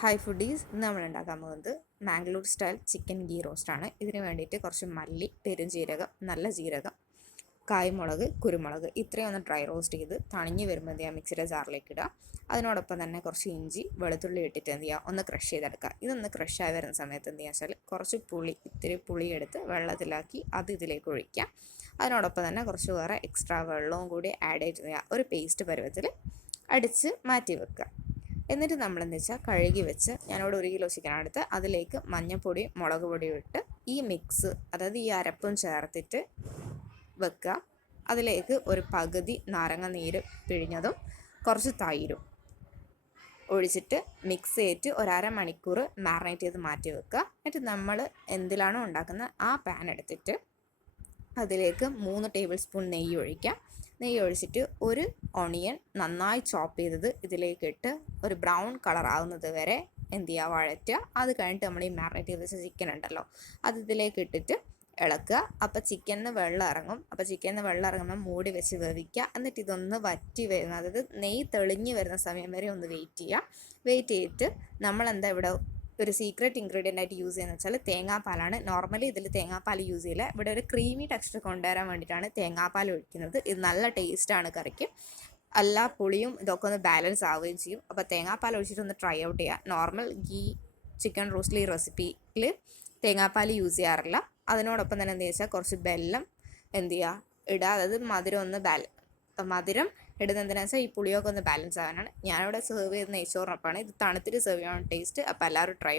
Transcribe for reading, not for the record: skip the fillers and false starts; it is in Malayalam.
ഹായ് ഫുഡീസ്, ഇന്ന് നമ്മൾ ഉണ്ടാക്കാൻ പോകുന്നത് മാംഗ്ലൂർ സ്റ്റൈൽ ചിക്കൻ ഗീ റോസ്റ്റാണ്. ഇതിന് വേണ്ടിയിട്ട് കുറച്ച് മല്ലി, പെരുംജീരകം, നല്ല ജീരകം, കായ്മുളക്, കുരുമുളക് ഇത്രയും ഒന്ന് ഡ്രൈ റോസ്റ്റ് ചെയ്ത് തണിഞ്ഞ് വരുമ്പോൾ എന്ത് ചെയ്യുക, മിക്സിയുടെ ജാറിലേക്ക് ഇടുക. അതിനോടൊപ്പം തന്നെ കുറച്ച് ഇഞ്ചി, വെളുത്തുള്ളി ഇട്ടിട്ട് എന്ത് ചെയ്യുക, ഒന്ന് ക്രഷ് ചെയ്തെടുക്കുക. ഇതൊന്ന് ക്രഷായി വരുന്ന സമയത്ത് എന്ത് ചെയ്യുക വെച്ചാൽ കുറച്ച് ഇത്തിരി പുളി എടുത്ത് വെള്ളത്തിലാക്കി അത് ഇതിലേക്ക് ഒഴിക്കുക. അതിനോടൊപ്പം തന്നെ കുറച്ച് വേറെ എക്സ്ട്രാ വെള്ളവും കൂടി ആഡ് ചെയ്ത് ഒരു പേസ്റ്റ് പരുവത്തിൽ അടിച്ച് മാറ്റി വെക്കുക. എന്നിട്ട് നമ്മളെന്ന് വെച്ചാൽ കഴുകി വെച്ച് ഞാനിവിടെ 1 കിലോ ചിക്കൻ എടുത്ത് അതിലേക്ക് മഞ്ഞൾപ്പൊടി, മുളക് പൊടിയും ഇട്ട് ഈ മിക്സ്, അതായത് ഈ അരപ്പും ചേർത്തിട്ട് വെക്കുക. അതിലേക്ക് ഒരു പകുതി നാരങ്ങ നീര് പിഴിഞ്ഞതും കുറച്ച് തൈരും ഒഴിച്ചിട്ട് മിക്സ് ചെയ്തിട്ട് 1/2 മണിക്കൂർ മാറിനേറ്റ് ചെയ്ത് മാറ്റി വെക്കുക. എന്നിട്ട് നമ്മൾ എന്തിലാണോ ഉണ്ടാക്കുന്നത് ആ പാൻ എടുത്തിട്ട് അതിലേക്ക് 3 ടേബിൾ സ്പൂൺ നെയ്യ് ഒഴിക്കുക. നെയ്യ് ഒഴിച്ചിട്ട് ഒരു ഓണിയൻ നന്നായി ചോപ്പ് ചെയ്തത് ഇതിലേക്ക് ഇട്ട് ഒരു ബ്രൗൺ കളർ ആവുന്നത് വരെ എന്ത് ചെയ്യുക, വഴറ്റുക. അത് കഴിഞ്ഞിട്ട് നമ്മൾ ഈ മാറിനേറ്റ് ചെയ്ത് വെച്ച ചിക്കൻ ഉണ്ടല്ലോ അത് ഇതിലേക്ക് ഇട്ടിട്ട് ഇളക്കുക. അപ്പോൾ ചിക്കനിന്ന് വെള്ളം ഇറങ്ങും. അപ്പോൾ ചിക്കനിന്ന് വെള്ളം ഇറങ്ങുമ്പോൾ മൂടി വെച്ച് വേവിക്കുക. എന്നിട്ട് ഇതൊന്ന് വറ്റി വരുന്ന, അതായത് നെയ്യ് തെളിഞ്ഞ് വരുന്ന സമയം വരെ ഒന്ന് വെയിറ്റ് ചെയ്യുക. വെയിറ്റ് ചെയ്തിട്ട് നമ്മളെന്താ ഇവിടെ ഒരു സീക്രട്ട് ഇൻഗ്രീഡിയൻ്റ് ആയിട്ട് യൂസ് ചെയ്യുന്നത് വെച്ചാൽ തേങ്ങാപ്പാലാണ്. നോർമലി ഇതിൽ തേങ്ങാപ്പാൽ യൂസ് ചെയ്യില്ല. ഇവിടെ ഒരു ക്രീമി ടെക്സ്ചർ കൊണ്ടുവരാൻ വേണ്ടിയിട്ടാണ് തേങ്ങാപ്പാൽ ഒഴിക്കുന്നത്. ഇത് നല്ല ടേസ്റ്റാണ് കറിക്ക്. എല്ലാ പുളിയും ഇതൊക്കെ ഒന്ന് ബാലൻസ് ആവുകയും ചെയ്യും. അപ്പോൾ തേങ്ങാപ്പാൽ ഒഴിച്ചിട്ട് ഒന്ന് ട്രൈ ഔട്ട് ചെയ്യുക. നോർമൽ ഗീ ചിക്കൻ റോസ്റ്റിൽ ഈ റെസിപ്പിയിൽ തേങ്ങാപ്പാൽ യൂസ് ചെയ്യാറില്ല. അതിനോടൊപ്പം തന്നെ എന്താ വെച്ചാൽ കുറച്ച് വെല്ലം എന്ത് ചെയ്യുക ഇടുക. അതായത് മധുരം ഇടുന്നത് എന്തിനാണെന്ന് വെച്ചാൽ ഈ പുളിയൊക്കെ ഒന്ന് ബാലൻസ് ആവാനാണ്. ഞാനിവിടെ സെർവ് ചെയ്ത് നെയ്ച്ചോറിനൊപ്പമാണ്. ഇത് തണുത്തിട്ട് സെർവ് ചെയ്യാൻ ടേസ്റ്റ്. അപ്പോൾ എല്ലാവരും ട്രൈ